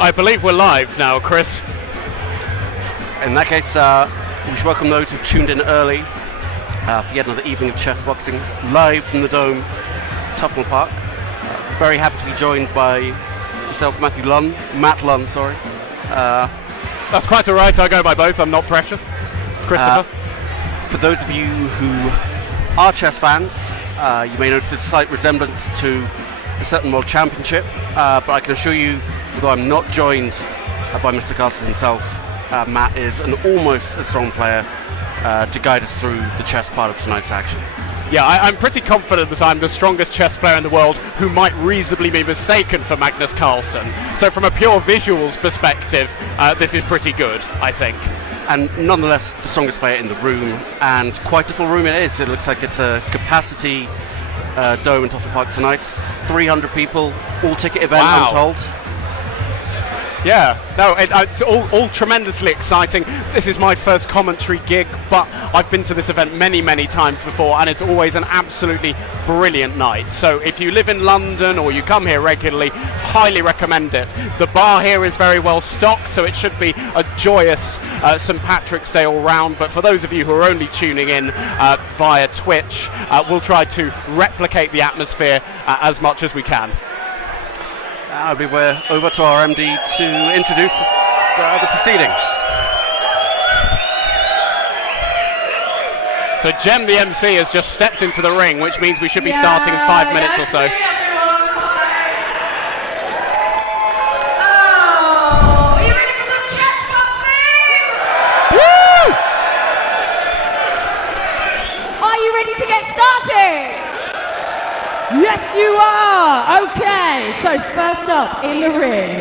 I believe we're live now, Chris. In that case, we should welcome those who've tuned in early for yet another evening of Chessboxing, live from the Dome, Tuffnel Park. Very happy to be joined by yourself, Matt Lunn, sorry. That's quite all right, I go by both, I'm not precious. It's Christopher. For those of you who are chess fans, you may notice a slight resemblance to a certain World Championship, but I can assure you, although I'm not joined by Mr. Carlson himself, Matt is an almost as strong player to guide us through the chess part of tonight's action. Yeah, I'm pretty confident that I'm the strongest chess player in the world who might reasonably be mistaken for Magnus Carlsen. So from a pure visuals perspective, this is pretty good, I think. And nonetheless, the strongest player in the room, and quite a full room it is. It looks like it's a capacity Dome in Tuffnel Park tonight. 300 people, all ticket event, wow. I'm told. Yeah, no, it's all tremendously exciting. This is my first commentary gig, but I've been to this event many, many times before, and it's always an absolutely brilliant night. So if you live in London or you come here regularly, highly recommend it. The bar here is very well stocked, so it should be a joyous St. Patrick's Day all round. But for those of you who are only tuning in via Twitch, we'll try to replicate the atmosphere as much as we can. We're over to our MD to introduce the proceedings. So Jem, the MC, has just stepped into the ring, which means we should be starting in 5 minutes or so. Yes, you are! Okay, so first up in the ring,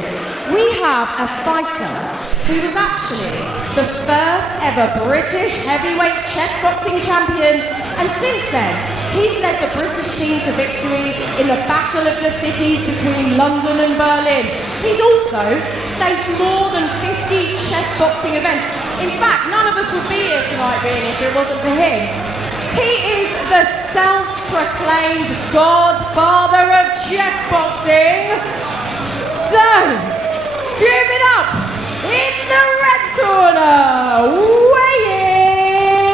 we have a fighter who was actually the first ever British heavyweight chessboxing champion, and since then, he's led the British team to victory in the Battle of the Cities between London and Berlin. He's also staged more than 50 chessboxing events. In fact, none of us would be here tonight, really, if it wasn't for him. He is the self-proclaimed godfather of chessboxing. So, give it up in the red corner, weighing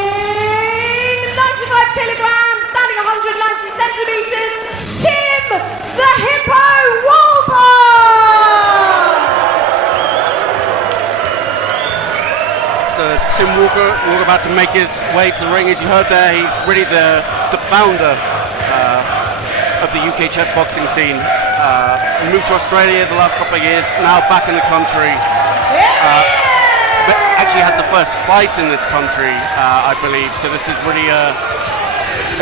95 kilograms, standing 190 centimeters, Tim the Hippo Woolgar! So Tim Woolgar about to make his way to the ring. As you heard there, he's really the founder of the UK chessboxing scene. Moved to Australia the last couple of years, now back in the country. But actually had the first fight in this country, I believe. So this is really a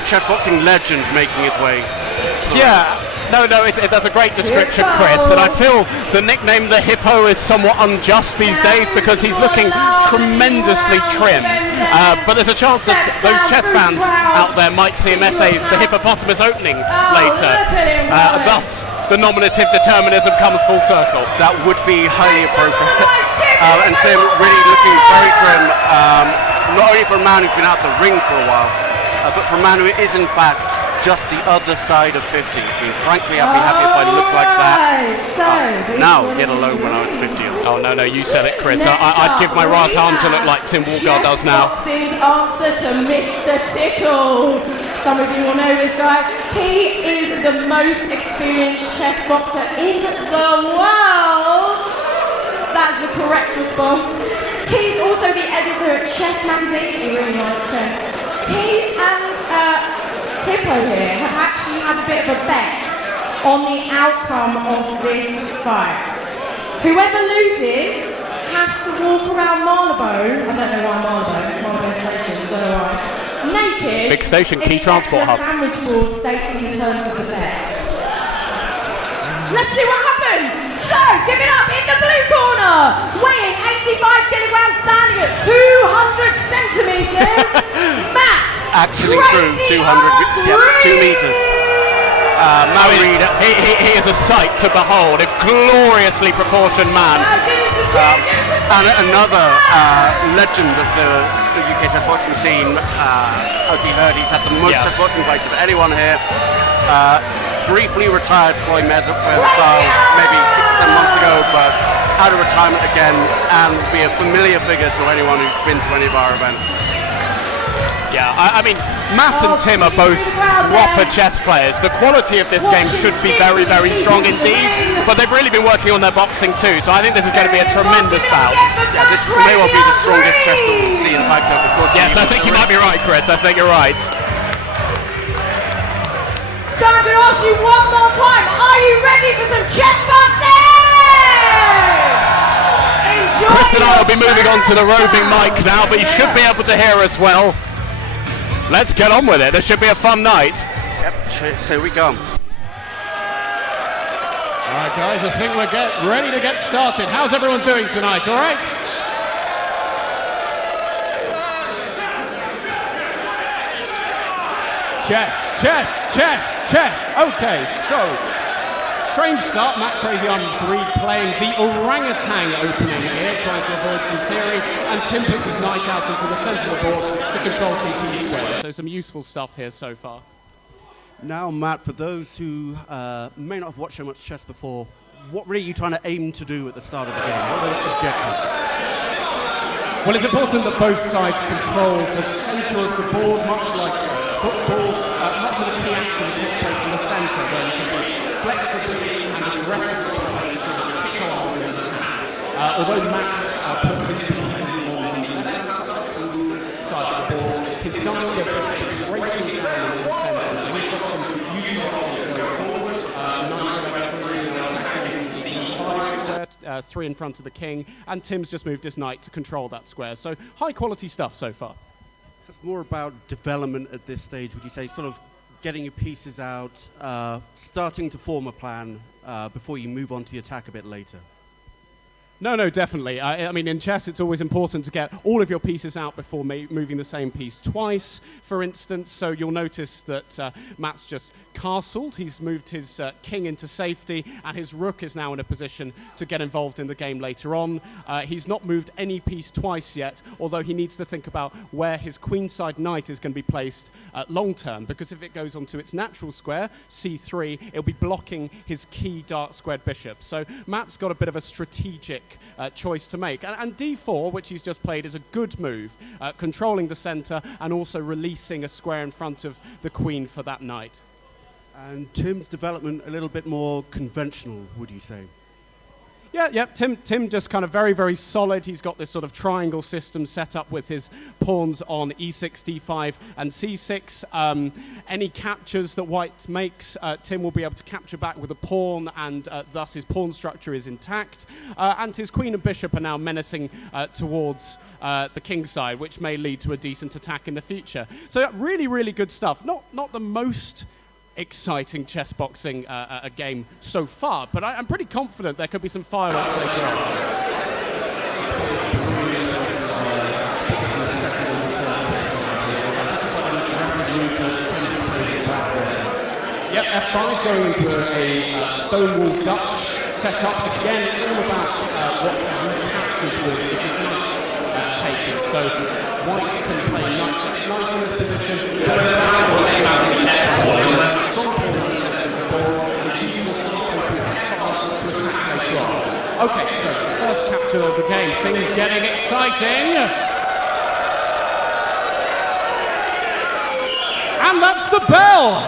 chessboxing legend making his way. Yeah. No, that's a great description, Chris, and I feel the nickname the Hippo is somewhat unjust these days because he's looking tremendously trim. But there's a chance that those chess fans out there might see him essay the hippopotamus opening later. Thus, the nominative determinism comes full circle. That would be highly appropriate. And Tim really looking very trim, not only for a man who's been out the ring for a while, but for a man who is in fact just the other side of 50. I mean, frankly, I'd be happy if I looked like that. Now, get alone when I was 50. Oh, no, you said it, Chris. I'd give my right arm to look like Tim Woolgar does now. Chessboxing's answer to Mr. Tickle. Some of you will know this guy. He is the most experienced chess boxer in the world. That's the correct response. He's also the editor at Chess Magazine. He really likes chess. He and Hippo here have actually had a bit of a bet on the outcome of this fight. Whoever loses has to walk around Marylebone, I don't know why Marylebone Station, I don't know why, naked, big station, key transport hub. Sandwich board stating the terms of the bet. Let's see what happens! So, give it up in the blue corner, weighing 85 kilograms, standing at 200 centimeters, Matt! Actually true, 2 meters. He is a sight to behold, a gloriously proportioned man. And another legend of the UK chessboxing scene. As you heard, he's had the most chessboxing fights of anyone here. Briefly retired Floyd Mayweather style maybe 6 or 7 months ago, but out of retirement again and be a familiar figure to anyone who's been to any of our events. Yeah, I mean, Matt and Tim are both proper chess players. The quality of this game should be very, very strong indeed, but they've really been working on their boxing too, so I think this is going to be a tremendous bout. Yeah, this may well be the strongest chess that we'll see, in fact, over the course of Yes, I think you might be right, Chris. I think you're right. So I'm going to ask you one more time, are you ready for some chess boxing? Chris and I will be moving on to the roving mic now, but you should be able to hear us well. Let's get on with it. This should be a fun night. Yep, so we go. All right, guys, I think we're ready to get started. How's everyone doing tonight, all right? Chess, chess, chess, chess. Okay, so, strange start. Matt Crazy Arm 3 playing the orangutan opening here, trying to avoid some theory, and Tim puts his knight out into the centre of the board to control some T-squares. So some useful stuff here so far. Now, Matt, for those who may not have watched so much chess before, what really are you trying to aim to do at the start of the game? What are the objectives? Well, it's important that both sides control the centre of the board, much like football. Much of the key action takes place in the centre, where you can be flexibly and aggressively placed to kick off the attack. Although Matt's put his pieces on the side of the board, his knight is breaking down into the centre, so he's got some useful options going forward. Knight is attacking the 5 square, 3 in front of the king, and Tim's just moved his knight to control that square. So high quality stuff so far. So it's more about development at this stage, would you say, sort of getting your pieces out, starting to form a plan before you move on to the attack a bit later? No, definitely. I mean, in chess, it's always important to get all of your pieces out before moving the same piece twice, for instance. So you'll notice that Matt's just castled. He's moved his king into safety, and his rook is now in a position to get involved in the game later on. He's not moved any piece twice yet, although he needs to think about where his queenside knight is going to be placed long term, because if it goes onto its natural square, c3, it'll be blocking his key dark squared bishop. So Matt's got a bit of a strategic choice to make. And d4, which he's just played, is a good move, controlling the centre and also releasing a square in front of the queen for that knight. And Tim's development a little bit more conventional, would you say? Yeah. Tim just kind of very, very solid. He's got this sort of triangle system set up with his pawns on e6, d5, and c6. Any captures that white makes, Tim will be able to capture back with a pawn, and thus his pawn structure is intact. And his queen and bishop are now menacing towards the king's side, which may lead to a decent attack in the future. So really, really good stuff. Not the most exciting chess boxing a game so far, but I'm pretty confident there could be some fireworks later on. Yep, F5 going into a Stonewall Dutch setup. Again, it's all about what captures will if his knight's taken. So white can play knight in this position. Okay, so first capture of the game. Things getting exciting. And that's the bell.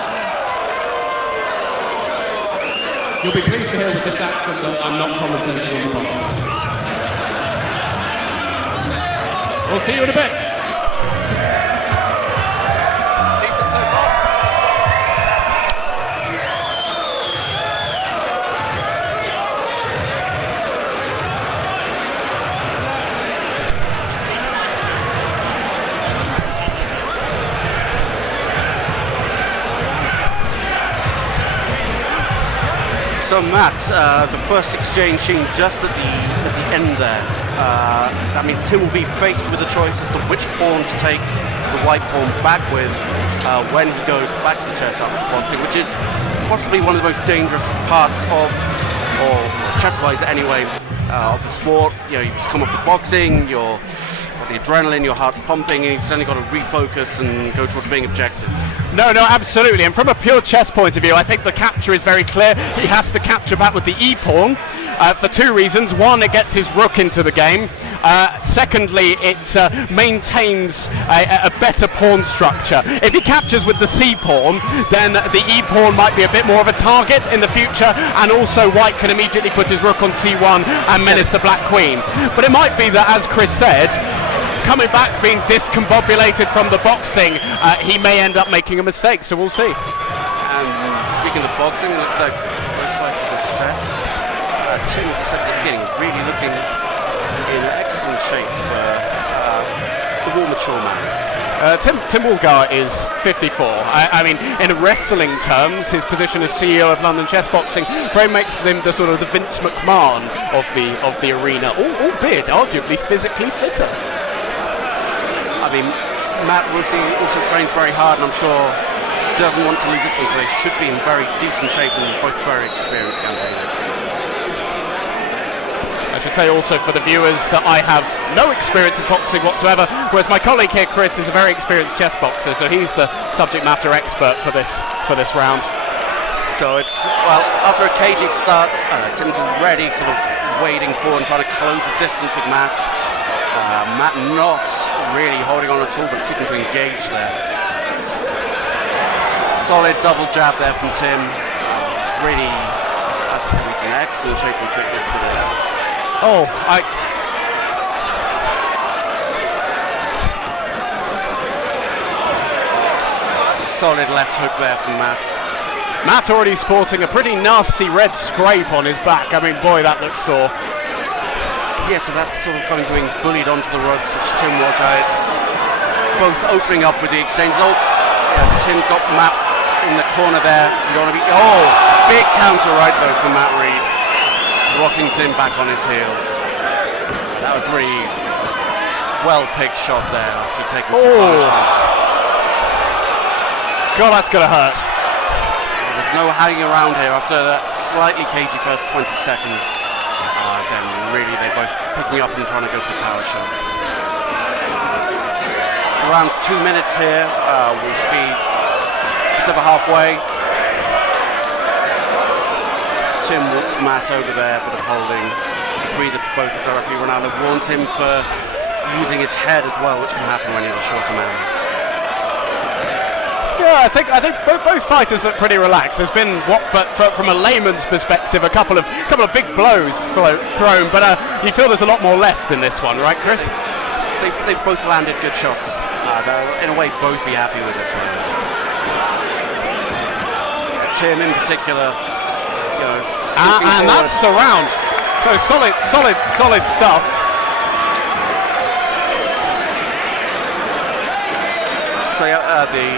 You'll be pleased to hear with this accent that I'm not commentating on the box. We'll see you in a bit. Decent so far. So Matt, the first exchanging just at the end there. That means Tim will be faced with a choice as to which pawn to take the white pawn back with when he goes back to the chessboxing, which is possibly one of the most dangerous parts of, or chess-wise anyway, of the sport. You know, you just come off with boxing, you're got the adrenaline, your heart's pumping, and you've just only got to refocus and go towards being objective. No, absolutely. And from a pure chess point of view, I think the capture is very clear. He has to capture back with the e-pawn for two reasons. One, it gets his rook into the game. Secondly, it maintains a better pawn structure. If he captures with the c-pawn, then the e-pawn might be a bit more of a target in the future, and also white can immediately put his rook on c1 and menace the black queen. But it might be that, as Chris said, coming back, being discombobulated from the boxing, he may end up making a mistake, so we'll see. Speaking of boxing, it looks like both fighters are set. Tim just said at the beginning, really looking in excellent shape for the more mature man. Tim Woolgar is 54. I mean, in wrestling terms, his position as CEO of London Chessboxing very makes him the sort of the Vince McMahon of the arena, albeit arguably physically fitter. I mean, Matt Rusi also trains very hard, and I'm sure doesn't want to lose this one, so they should be in very decent shape and both very experienced campaigners. I should say also for the viewers that I have no experience in boxing whatsoever, whereas my colleague here, Chris, is a very experienced chess boxer, so he's the subject matter expert for this round. So it's, well, after a cagey start, Tim's already sort of wading forward and trying to close the distance with Matt. Matt not really holding on at all, but seeking to engage there. Solid double jab there from Tim. It's really, as I said, in excellent shape and fitness for this. Solid left hook there from Matt. Matt already sporting a pretty nasty red scrape on his back. I mean, boy, that looks sore. Yeah, so that's sort of kind of being bullied onto the ropes, which Tim was. It's both opening up with the exchange. Tim's got Matt in the corner there. You want to be, big counter right though from Matt Reed, rocking Tim back on his heels. That was really well picked shot there after taking some punishments. God, that's gonna hurt. There's no hanging around here after that slightly cagey first 20 seconds. Then really they're both picking up and trying to go for power shots. Around 2 minutes here, we should be just over halfway. Tim walks Matt over there, bit of holding. Breather for both as our referee Ronaldo warns him for using his head as well, which can happen when you're a shorter man. Yeah, I think both fighters look pretty relaxed. There's been from a layman's perspective, a couple of big blows thrown, but you feel there's a lot more left in this one, right, Chris? They both landed good shots. They'll, in a way, both be happy with this one. Tim, in particular, and that's the round. So solid stuff. So the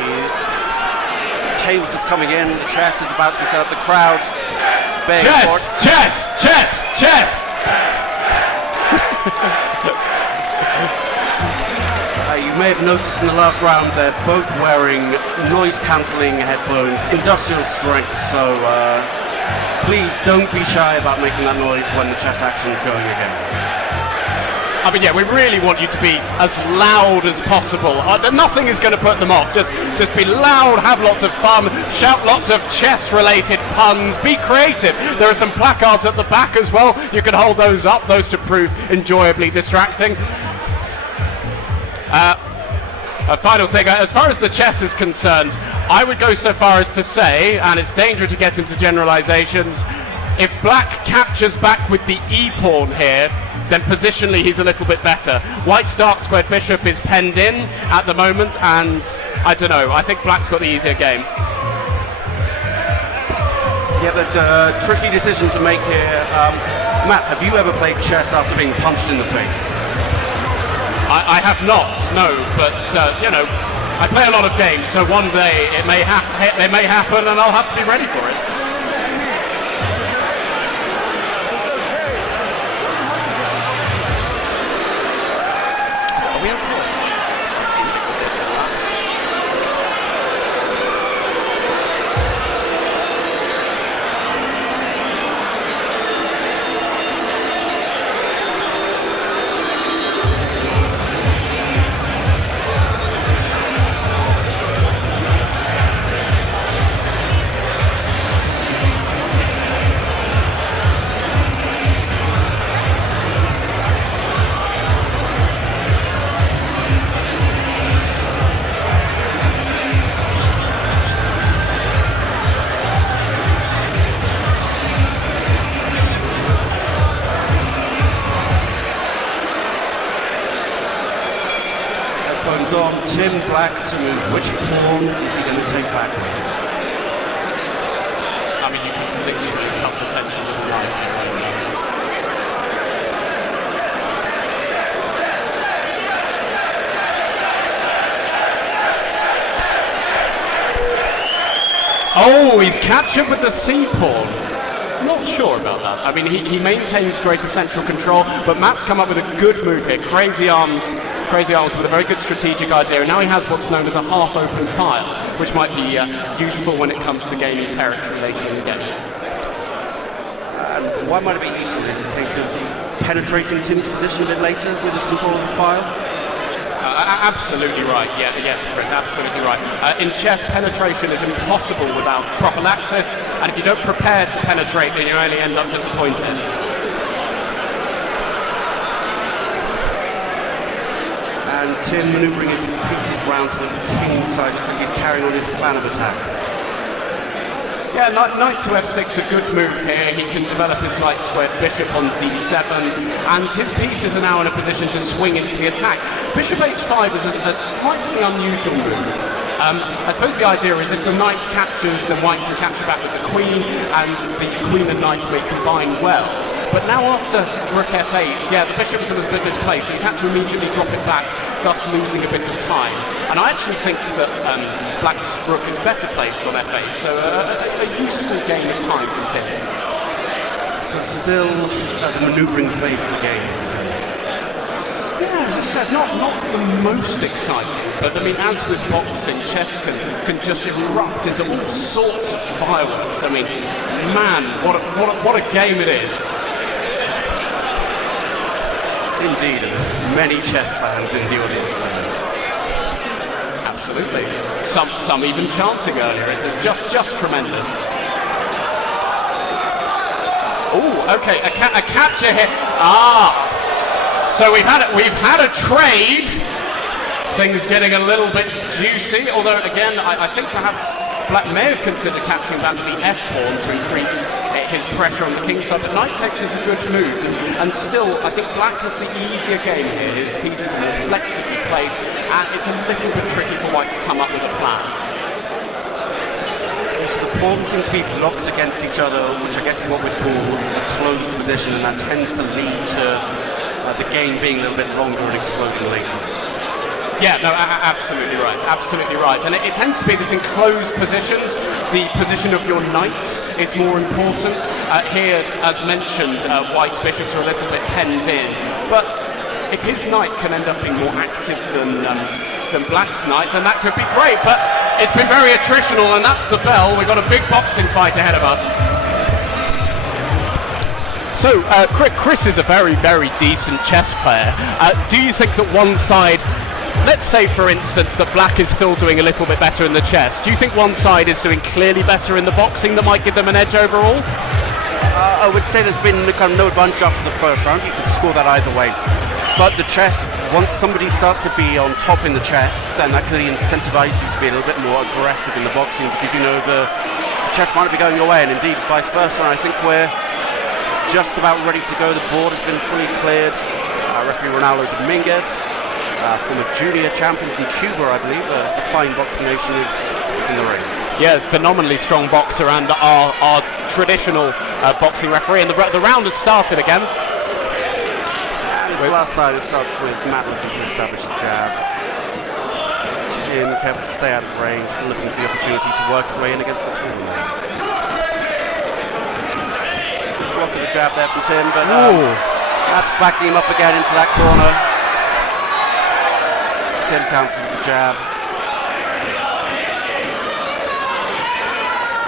tables is coming in, the chess is about to be set up, the crowd begging for it. Chess! You may have noticed in the last round they're both wearing noise-cancelling headphones, industrial strength, so please don't be shy about making that noise when the chess action is going again. I mean, yeah, we really want you to be as loud as possible. Nothing is going to put them off. Just be loud, have lots of fun, shout lots of chess-related puns, be creative. There are some placards at the back as well. You can hold those up, those to prove enjoyably distracting. A final thing, as far as the chess is concerned, I would go so far as to say, and it's dangerous to get into generalizations, if black captures back with the e-pawn here, then positionally he's a little bit better. White's dark squared bishop is penned in at the moment, and I don't know, I think black's got the easier game. Yeah, that's a tricky decision to make here. Matt, have you ever played chess after being punched in the face? I have not, no, but I play a lot of games, so one day it may happen and I'll have to be ready for it. Tim Black to move which pawn is he going to take back with? I mean, you can literally cut the tension with a knife. Oh, he's captured with the C pawn. Not sure about that. I mean, he maintains greater central control, but Matt's come up with a good move here. Crazy arms with a very good strategic idea. And now he has what's known as a half-open file, which might be useful when it comes to gaining territory later in the game. And why might it be useful? Is it a case of penetrating Tim's position a bit later with his control of the file? Absolutely right. Yes, Chris, absolutely right. In chess, penetration is impossible without prophylaxis, and if you don't prepare to penetrate, then you only end up disappointed. And Tim manoeuvring his pieces round to the king side, looks like he's carrying on his plan of attack. Yeah, knight to f6, a good move here. He can develop his light squared bishop on d7, and his pieces are now in a position to swing into the attack. Bishop h5 is a slightly unusual move. I suppose the idea is if the knight captures, then white can capture back with the queen, and the queen and knight may combine well. But now after rook f8, the bishop's a little bit misplaced, so he's had to immediately drop it back, thus losing a bit of time. And I actually think that black's rook is better placed on f8, so a useful gain of time for Tim. So still the manoeuvring phase of the game. Yeah, as I said, not the most exciting, but I mean, as with boxing, chess can just erupt into all sorts of fireworks. I mean, man, what a game it is. Indeed, many chess fans in the audience tonight. Absolutely. Some even chanting earlier. It is just tremendous. Oh, okay, a capture here. So we've had a trade. Things getting a little bit juicy. Although again, I think perhaps Black may have considered capturing back the f pawn to increase his pressure on the king side. But knight takes is a good move, and still I think Black has the easier game here. His pieces are more flexibly placed, and it's a little bit tricky for white to come up with a plan. So the pawns seem to be locked against each other, which I guess is what we'd call a closed position, and that tends to lead to the game being a little bit longer and exploding later. Yeah, no, absolutely right. And it tends to be this enclosed positions. The position of your knights is more important. Here, as mentioned, white's bishops are a little bit penned in. But if his knight can end up being more active than black's knight, then that could be great. But it's been very attritional, and that's the bell. We've got a big boxing fight ahead of us. So, Chris is a very, very decent chess player. Do you think that one side, let's say for instance that black is still doing a little bit better in the chess, do you think one side is doing clearly better in the boxing that might give them an edge overall? I would say there's been kind of no advantage after the first round. You can score that either way. But the chess, once somebody starts to be on top in the chess, then that could incentivize you to be a little bit more aggressive in the boxing, because you know the chess might not be going your way, and indeed vice versa. And I think we're just about ready to go. The board has been fully cleared. Referee Ronaldo Dominguez, former junior champion from Cuba, I believe, a fine boxing nation, is in the ring. Yeah, phenomenally strong boxer, and our traditional boxing referee. And the round has started again. And it's the last time it starts with Matt looking to establish a jab. Tim careful to stay out of range, looking for the opportunity to work his way in against the tournament. Block of the jab there from Tim, but that's backing him up again into that corner. Tim counters with the jab.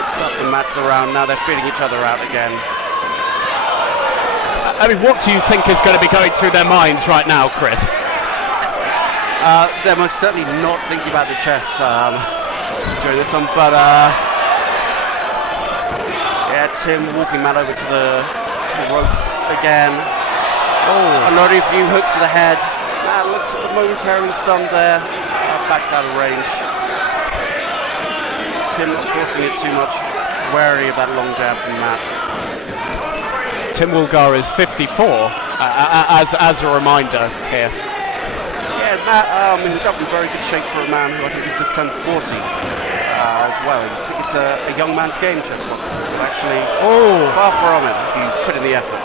It's not the match of the round. Now they're feeding each other out again. I mean, what do you think is going to be going through their minds right now, Chris? They're most certainly not thinking about the chess during this one, but Tim walking Matt over to the ropes again. Another few hooks to the head. Matt looks momentarily stunned there. Backs out of range. Tim not forcing it too much. Wary of that long jab from Matt. Tim Woolgar is 54, as a reminder here. Yeah, Matt himself in very good shape for a man who I think has just turned 40 as well. I think it's a young man's game, chessboxing, but actually far from it if you put in the effort.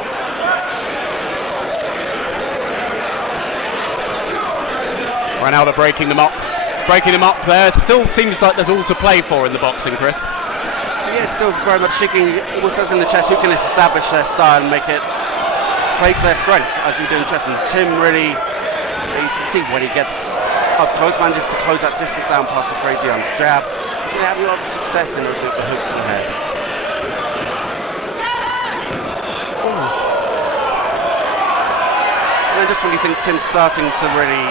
Ronaldo breaking them up there. Still seems like there's all to play for in the boxing, Chris. Yeah, it's still very much seeking, almost as in the chess, who can establish their style and make it play to their strengths, as you do in chess. And Tim really, you can see when he gets up close, manages to close that distance down past the crazy arms jab. He's having a lot of success in the hooks in the head. And then just when you think Tim's starting to really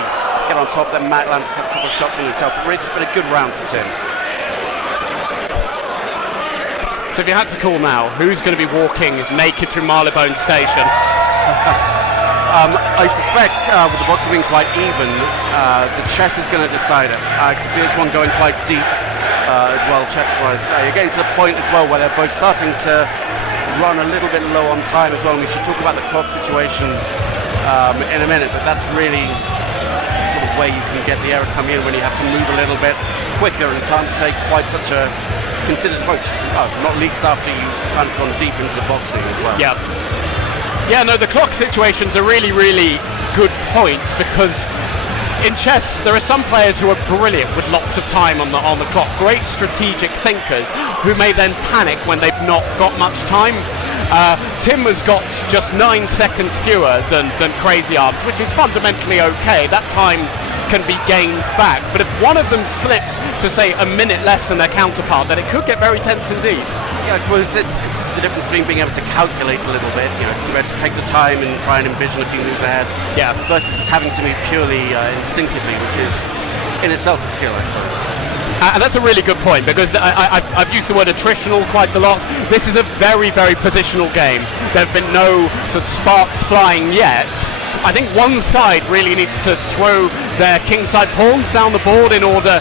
get on top, then Matt lands a couple of shots on himself. But it's been a good round for Tim. So if you had to call now, who's going to be walking naked through Marylebone Station? I suspect, with the boxing being quite even, the chess is going to decide it. I can see this one going quite deep as well, check-wise. You're getting to the point as well where they're both starting to run a little bit low on time as well. And we should talk about the clock situation in a minute, but that's really sort of where you can get the errors coming in when you have to move a little bit quicker and can't take quite such a considered approach, not least after you've kind of gone deep into the boxing as well. Yeah, no, the clock situation's a really, really good point, because in chess there are some players who are brilliant with lots of time on the clock, great strategic thinkers who may then panic when they've not got much time. Tim has got just 9 seconds fewer than Crazy Arms, which is fundamentally okay. That time can be gained back, but if one of them slips to say a minute less than their counterpart, then it could get very tense indeed. Yeah, I suppose it's the difference between being able to calculate a little bit, you know, being able to take the time and try and envision a few moves ahead, versus just having to move purely instinctively, which is in itself a skill, I suppose. And that's a really good point, because I've used the word attritional quite a lot. This is a very, very positional game. There have been no sort of sparks flying yet. I think one side really needs to throw their kingside pawns down the board in order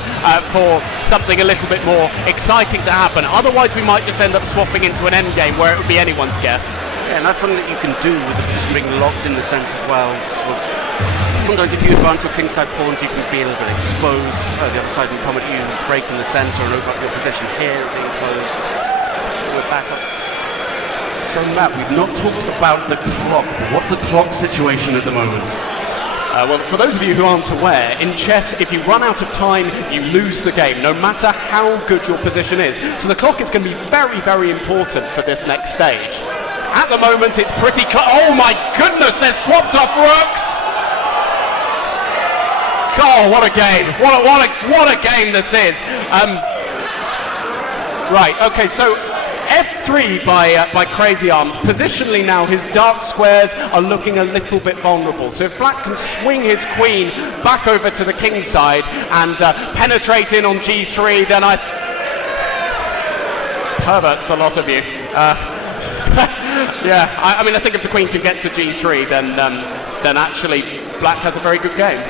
for something a little bit more exciting to happen. Otherwise, we might just end up swapping into an endgame where it would be anyone's guess. Yeah, and that's something that you can do with the position being locked in the centre as well. Sometimes if you advance your kingside pawns, you can be a little bit exposed. The other side can come at you, break in the centre and open up your position here, being closed. We're back up. So Matt, we've not talked about the clock. What's the clock situation at the moment? Well, for those of you who aren't aware, in chess, if you run out of time, you lose the game, no matter how good your position is. So the clock is going to be very, very important for this next stage. At the moment, it's pretty oh my goodness, they've swapped off rooks! Oh, what a game! What a game this is! Right, okay, so F3 by Crazy Arms. Positionally now, his dark squares are looking a little bit vulnerable. So if Black can swing his queen back over to the king side and penetrate in on G3, then perverts, the lot of you. Yeah, I mean, I think if the queen can get to G3, then actually Black has a very good game.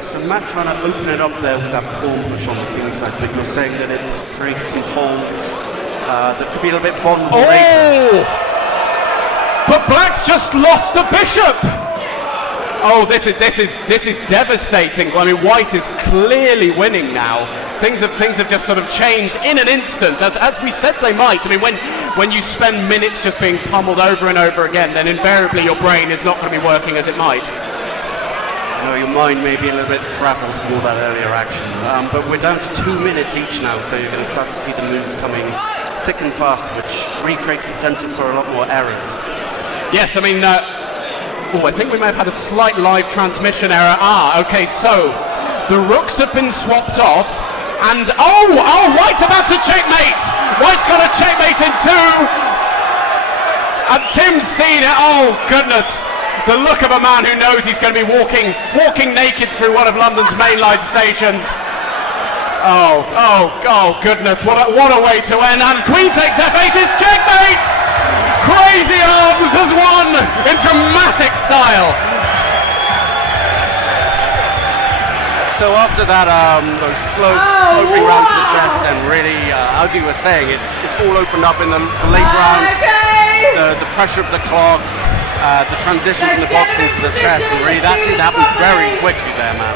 So Matt trying to open it up there with that pawn push on the king side, but you're saying that it's created some holes that could be a little bit vulnerable later. But Black's just lost a bishop! Oh, this is devastating. I mean, White is clearly winning now. Things have just sort of changed in an instant, as we said they might. I mean, when you spend minutes just being pummeled over and over again, then invariably your brain is not going to be working as it might. No, your mind may be a little bit frazzled from all that earlier action. But we're down to 2 minutes each now, so you're going to start to see the moves coming thick and fast, which recreates the potential for a lot more errors. Yes, I mean, I think we may have had a slight live transmission error. Okay, so the rooks have been swapped off, and White's about to checkmate! White's got a checkmate in 2! And Tim's seen it, oh goodness! The look of a man who knows he's going to be walking naked through one of London's mainline stations. Oh goodness, what a way to end. And Queen takes F8, it's checkmate! Crazy Arms has won in dramatic style. So after that slow opening round to the chest, then really, as you were saying, it's all opened up in the late rounds. The pressure of the clock, the transition from the boxing to the chess, and really that seemed to happen very quickly there, man.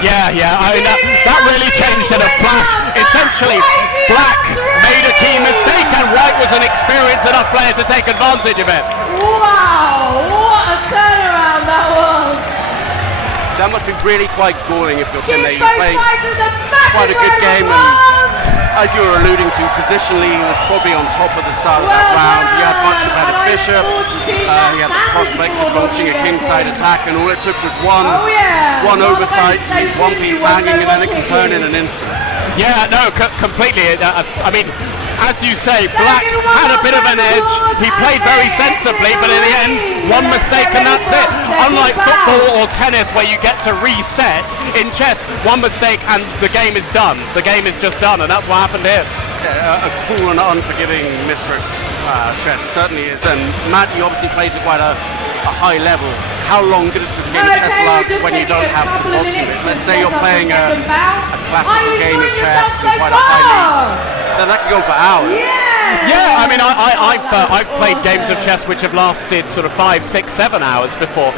Yeah, I mean, that really changed in a flash. Essentially, black made a key mistake and white was an experienced enough player to take advantage of it. Wow, what a turnaround that was. That must be really quite galling if you're Give Tim. You both played fighters a massive quite a good round of game, and applause. as you were alluding to, positionally he was probably on top of the start of that round. He had much better bishop, he had the prospects of launching a kingside attack, and all it took was one oversight, one piece hanging, and then it can turn in an instant. Yeah, no, completely. I mean, as you say, black had a bit of an edge. He played very sensibly, but in the end, one mistake and that's it. Unlike football or tennis where you get to reset, in chess, one mistake and the game is done. The game is just done, and that's what happened here. Yeah, a cruel and unforgiving mistress, chess certainly is. And Matt, you obviously played at quite a high level. How long does a game of chess last when you don't have the boxing bit? Let's say you're playing a classical game of chess in quite a high league. Then that can go for hours. Yeah, I mean, I've played games of chess which have lasted sort of 5, 6, 7 hours before,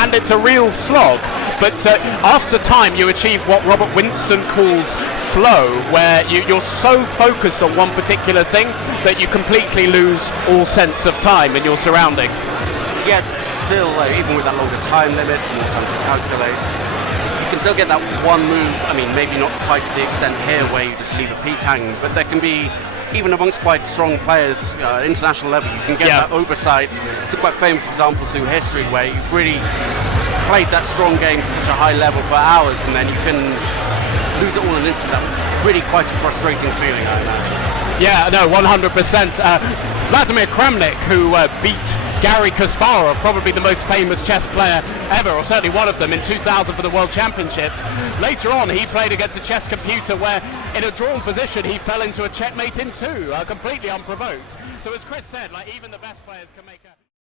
and it's a real slog. But after time, you achieve what Robert Winston calls flow, where you're so focused on one particular thing that you completely lose all sense of time and your surroundings. Yet still, even with that longer time limit, more time to calculate, you can still get that one move. I mean, maybe not quite to the extent here where you just leave a piece hanging, but there can be, even amongst quite strong players, international level, you can get that oversight. Some quite famous examples through history where you've really played that strong game to such a high level for hours, and then you can lose it all in an instant. That's really quite a frustrating feeling, I imagine. Yeah, no, 100%. Vladimir Kramnik, who beat Garry Kasparov, probably the most famous chess player ever, or certainly one of them, in 2000 for the World Championships. Later on, he played against a chess computer where, in a drawn position, he fell into a checkmate in two, completely unprovoked. So as Chris said, like, even the best players can make a...